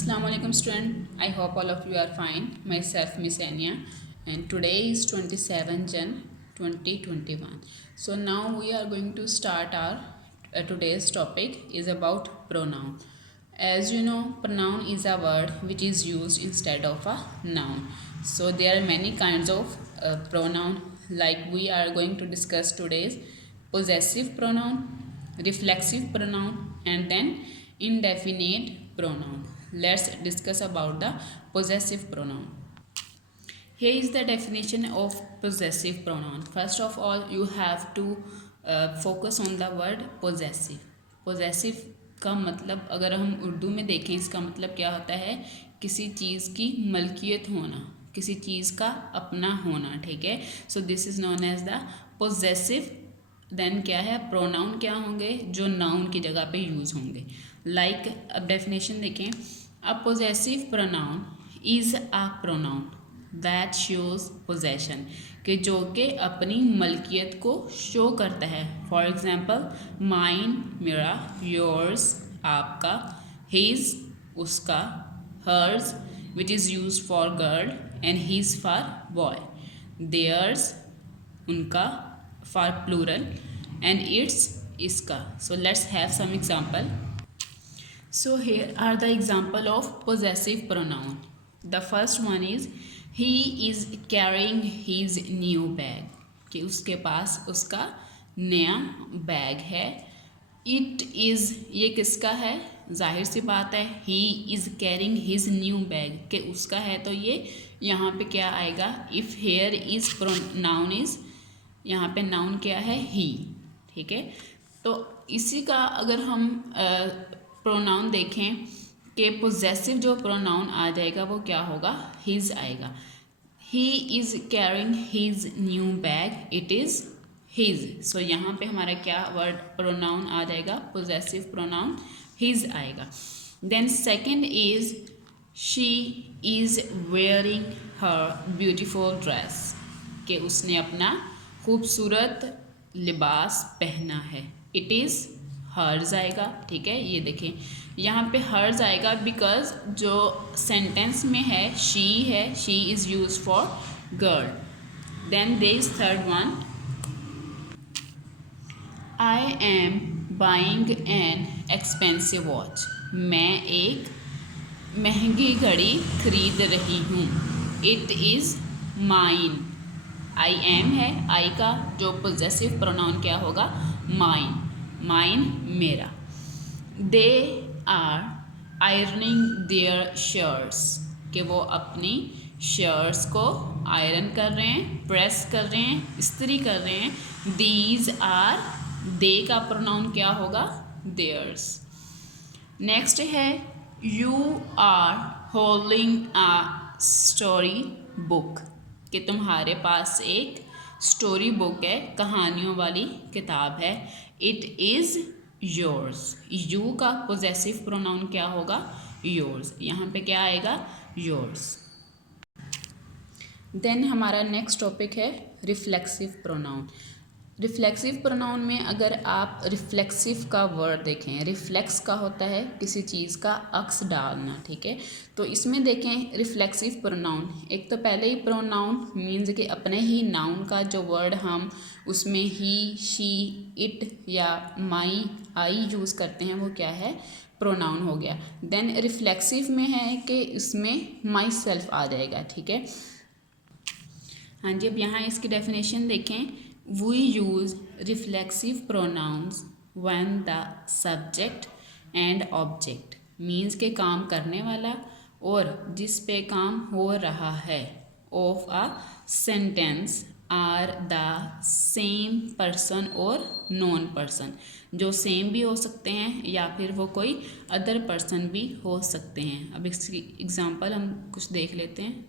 Assalamu alaikum student. I hope all of you are fine. Myself Miss Anya and today is 27 Jan 2021. So now we are going to start our today's topic is about pronoun. As you know, pronoun is a word which is used instead of a noun. So there are many kinds of pronoun, like we are going to discuss today's possessive pronoun, reflexive pronoun, and then indefinite pronoun. Let's discuss about the possessive pronoun. Here is the definition of possessive pronoun. First of all, you have to focus on the word possessive. Possessive का मतलब अगर हम उर्दू में देखें, इसका मतलब क्या होता है? किसी चीज़ की मलकियत होना, किसी चीज़ का अपना होना, ठीक है. So this is known as the possessive. Then क्या है? प्रोनाउन क्या होंगे? जो नाउन की जगह पे यूज़ होंगे. लाइक अब डेफिनेशन देखें. A possessive pronoun is a pronoun that shows possession, कि जो कि अपनी मलकियत को शो करता है. फॉर एग्जाम्पल, माइन मेरा, योर्स आपका, हिज उसका, hers which is use for girl and his for boy, theirs उनका फॉर प्लूरल एंड इट्स इसका. So let's have some example. So here are the example of possessive pronoun. The first one is he is carrying his new bag, कि उसके पास उसका नया bag है. It is, ये किसका है? जाहिर सी बात है, he is carrying his new bag, कि उसका है. तो ये यहाँ पे क्या आएगा? If here is pronoun is, यहाँ पे नाउन क्या है? he, ठीक है. तो इसी का अगर हम प्रोनाउन देखें कि पोजेसिव जो प्रोनाउन आ जाएगा वो क्या होगा? हिज आएगा. He is carrying his new bag, it is his. So यहाँ पे हमारा क्या वर्ड प्रोनाउन आ जाएगा? पोजेसिव प्रोनाउन हिज आएगा. Then second is she is wearing her beautiful dress, कि उसने अपना खूबसूरत लिबास पहना है. इट इज़ हर्ज आएगा, ठीक है. ये देखें यहाँ पे हर्ज आएगा बिकॉज जो सेंटेंस में है शी है, she is use for girl. Then there is third one, I am buying an expensive watch, मैं एक महंगी घड़ी खरीद रही हूँ. It is mine. I am है, आई का जो पोजेसिव प्रोनाउन क्या होगा? माइन. माइन मेरा. They are ironing their shirts, कि वो अपनी शर्ट्स को आयरन कर रहे हैं, प्रेस कर रहे हैं, इस्त्री कर रहे हैं. दीज आर, दे का प्रोनाउन क्या होगा? देयर्स. नेक्स्ट है you are holding a story book, कि तुम्हारे पास एक स्टोरी बुक है, कहानियों वाली किताब है. It is yours. यू का पोजेसिव प्रोनाउन क्या होगा? योर्स. यहाँ पे क्या आएगा? योर्स. देन हमारा नेक्स्ट टॉपिक है रिफ्लेक्सिव प्रोनाउन. रिफ्लेक्सिव प्रोनाउन में अगर आप रिफ्लेक्सिव का वर्ड देखें, रिफ्लेक्स का होता है किसी चीज़ का अक्स डालना, ठीक है. तो इसमें देखें रिफ्लेक्सिव प्रोनाउन, एक तो पहले ही प्रोनाउन मीन्स कि अपने ही नाउन का जो वर्ड हम उसमें ही, शी, इट या माई, आई यूज़ करते हैं, वो क्या है? प्रोनाउन हो गया. देन रिफ्लेक्सिव में है कि इसमें माई सेल्फ आ जाएगा, ठीक है. हाँ जी, अब यहाँ इसकी डेफिनेशन देखें. We use reflexive pronouns when the subject and object means के काम करने वाला और जिस पे काम हो रहा है of a sentence are the same person और known person, जो सेम भी हो सकते हैं या फिर वो कोई अदर पर्सन भी हो सकते हैं. अब इसकी एग्जांपल हम कुछ देख लेते हैं.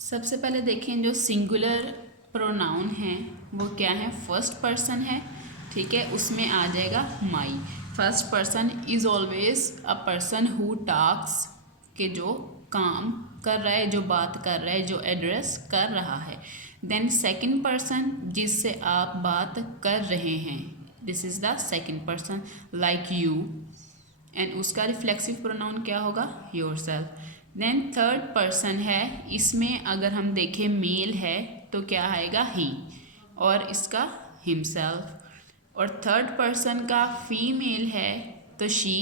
सबसे पहले देखें जो सिंगुलर प्रोनाउन है वो क्या है? फर्स्ट पर्सन है, ठीक है. उसमें आ जाएगा my. First person is always a person who talks, के जो काम कर रहा है, जो बात कर रहा है, जो एड्रेस कर रहा है. देन सेकंड पर्सन, जिससे आप बात कर रहे हैं, this is the second person, like you. And उसका रिफ्लेक्सिव प्रोनाउन क्या होगा, योरसेल्फ। देन थर्ड पर्सन है, इसमें अगर हम देखें मेल है तो क्या आएगा, ही, और इसका हिमसेल्फ। और थर्ड पर्सन का फीमेल है तो शी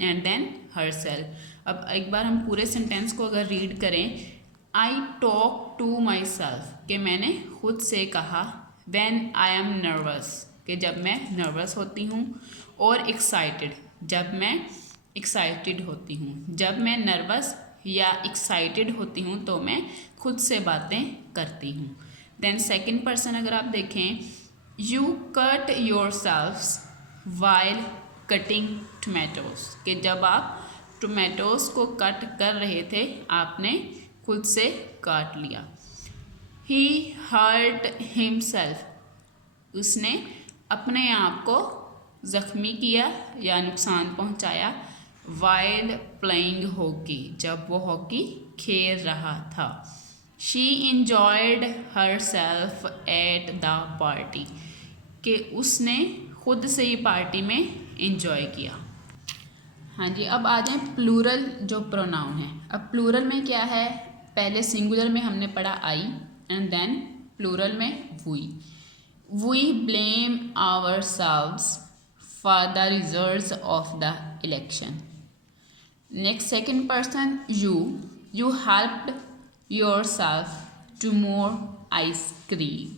एंड देन हरसेल्फ। अब एक बार हम पूरे सेंटेंस को अगर रीड करें, I talk to myself, कि मैंने खुद से कहा, व्हेन आई एम नर्वस, कि जब मैं नर्वस होती हूँ, और एक्साइटेड, जब मैं एक्साइटेड होती हूँ। जब मैं नर्वस या एक्साइटेड होती हूँ तो मैं खुद से बातें करती हूँ। देन सेकंड पर्सन अगर आप देखें, you cut your self while cutting tomatoes, कि जब आप टोमेटोज को कट कर रहे थे आपने खुद से काट लिया। ही हर्ट हिमसेल्फ, उसने अपने आप को ज़ख्मी किया या नुकसान पहुंचाया। वाइल प्लेइंग हॉकी, जब वो हॉकी खेल रहा था। She enjoyed her self at the party, कि उसने खुद से ही पार्टी में इंजॉय किया। हाँ जी, अब आ जाए प्लूरल जो प्रोनाउन है। अब प्लूरल में क्या है, पहले सिंगुलर में हमने पढ़ा आई एंड देन प्लूरल में we blame ourselves for the results of the election. Next second person you helped yourself to more ice cream.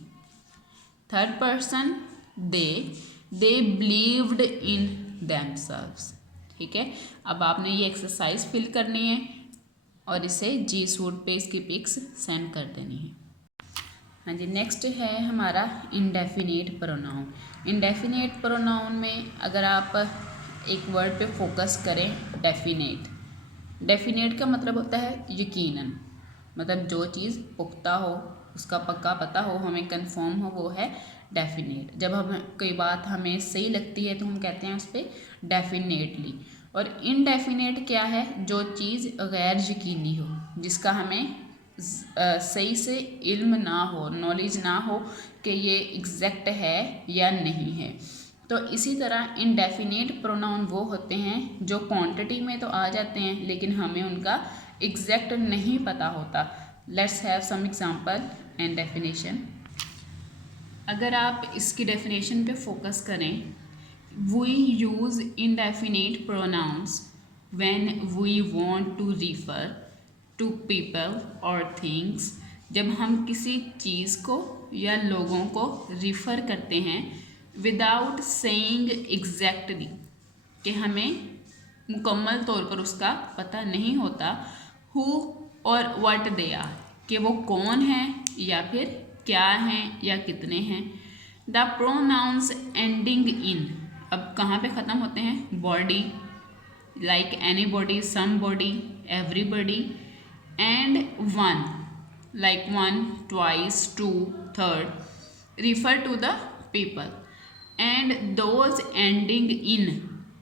Third person they believed in themselves. ठीक है, अब आपने ये एक्सरसाइज फिल करनी है और इसे जी सूट पे इसकी पिक्स सेंड कर देनी है। हाँ जी, नेक्स्ट है हमारा इंडेफिनिट प्रोनाउन। इंडेफिनिट प्रोनाउन में अगर आप एक वर्ड पे फोकस करें, डेफिनेट का मतलब होता है यकीनन, मतलब जो चीज़ पुख्ता हो, उसका पक्का पता हो, हमें कंफर्म हो, वो है डेफिनेट। जब हम कोई बात हमें सही लगती है तो हम कहते हैं उस पर डेफिनेटली। और इनडेफिनेट क्या है, जो चीज़ गैर यकीनी हो, जिसका हमें सही से इल्म ना हो, नॉलेज ना हो कि ये एग्जैक्ट है या नहीं है। तो इसी तरह इनडेफिनेट प्रोनाउन वो होते हैं जो क्वांटिटी में तो आ जाते हैं लेकिन हमें उनका एग्जैक्ट नहीं पता होता। Let's have some example and definition. अगर आप इसकी डेफिनेशन पे फोकस करें, we use indefinite pronouns when we want to refer to people और थिंग्स, जब हम किसी चीज़ को या लोगों को रिफ़र करते हैं विदाउट सेइंग एग्जैक्टली, कि हमें मुकम्मल तौर पर उसका पता नहीं होता, हु और व्हाट दे आर, कि वो कौन हैं या फिर क्या हैं या कितने हैं। द प्रोनाउंस एंडिंग इन, अब कहाँ पे ख़त्म होते हैं, body, like anybody, somebody, everybody, and one, like one, twice, two, third, refer to the people, and those ending in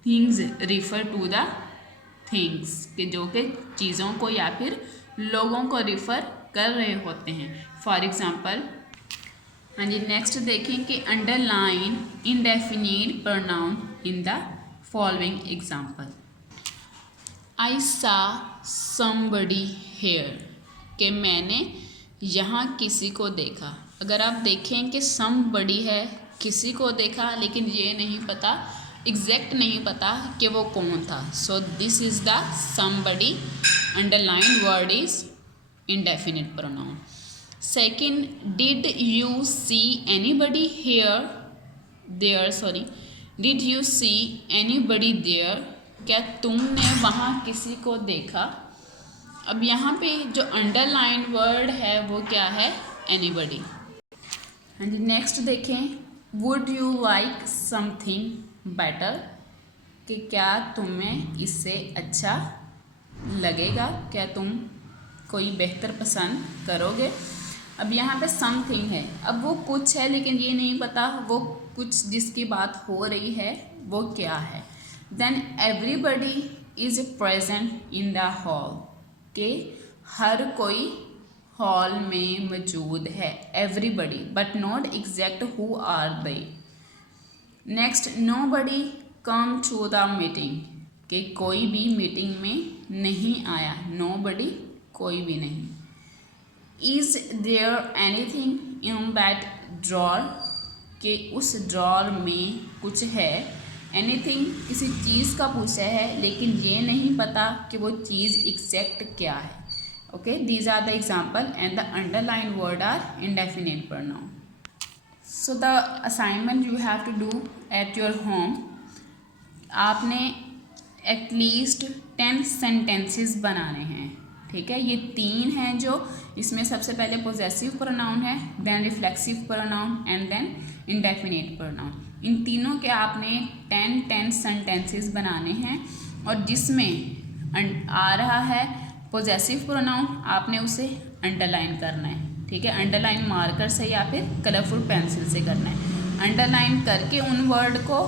things refer to the things, कि जो कि चीज़ों को या फिर लोगों को रिफ़र कर रहे होते हैं। फॉर एग्ज़ाम्पल, हाँ जी, नेक्स्ट देखें कि underline indefinite pronoun in the following example. I saw somebody hair, कि मैंने यहाँ किसी को देखा। अगर आप देखें कि समबडी है, किसी को देखा, लेकिन ये नहीं पता, एग्जैक्ट नहीं पता कि वो कौन था। So this is the somebody, underline word is indefinite pronoun. Second, did you see anybody here there, sorry, did you see anybody there, क्या तुमने वहाँ किसी को देखा। अब यहाँ पे जो अंडरलाइन वर्ड है वो क्या है, एनीबडी। हाँ जी, नेक्स्ट देखें, would you like something better, कि क्या तुम्हें इससे अच्छा लगेगा, क्या तुम कोई बेहतर पसंद करोगे। अब यहाँ पे समथिंग है, अब वो कुछ है लेकिन ये नहीं पता वो कुछ जिसकी बात हो रही है वो क्या है। Then everybody is present in the hall, कि हर कोई हॉल में मौजूद है, everybody, but not exact who are they. Next, nobody come to the meeting, कि कोई भी मीटिंग में नहीं आया, nobody, कोई भी नहीं। Is there anything in that drawer, कि उस ड्रॉर में कुछ है। एनीथिंग किसी चीज़ का पूछा है लेकिन ये नहीं पता कि वो चीज़ एग्जैक्ट क्या है। Okay, these are the example and the underline word are indefinite pronoun. So the assignment you have to do at your home, आपने एटलीस्ट 10 सेंटेंसेस बनाने हैं। ठीक है, ये 3 हैं जो इसमें सबसे पहले पोजेसिव प्रोनाउन है, then reflexive pronoun and then indefinite pronoun. इन तीनों के आपने 10 सेंटेंसेस बनाने हैं और जिसमें आ रहा है पोजेसिव प्रोनाउन आपने उसे अंडरलाइन करना है। ठीक है, अंडरलाइन मार्कर से या फिर कलरफुल पेंसिल से करना है। अंडरलाइन करके उन वर्ड को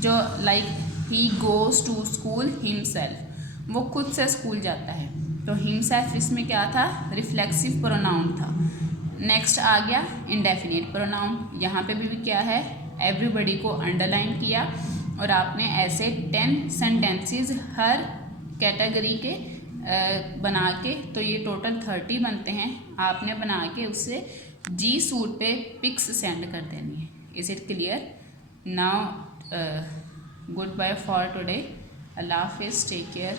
जो like he goes to school himself, वो खुद से स्कूल जाता है, तो हिमसेल्फ इसमें क्या था, रिफ्लेक्सिव प्रोनाउन था। नेक्स्ट आ गया इंडेफिनिट प्रोनाउन, यहाँ पे भी क्या है, एवरीबडी को अंडरलाइन किया और आपने ऐसे 10 सेंटेंसेस हर कैटेगरी के बना के, तो ये टोटल 30 बनते हैं। आपने बना के उससे जी सूट पे पिक्स सेंड कर देनी है। Is it clear? Now good bye for today. अल्लाह हाफिज़, टेक केयर।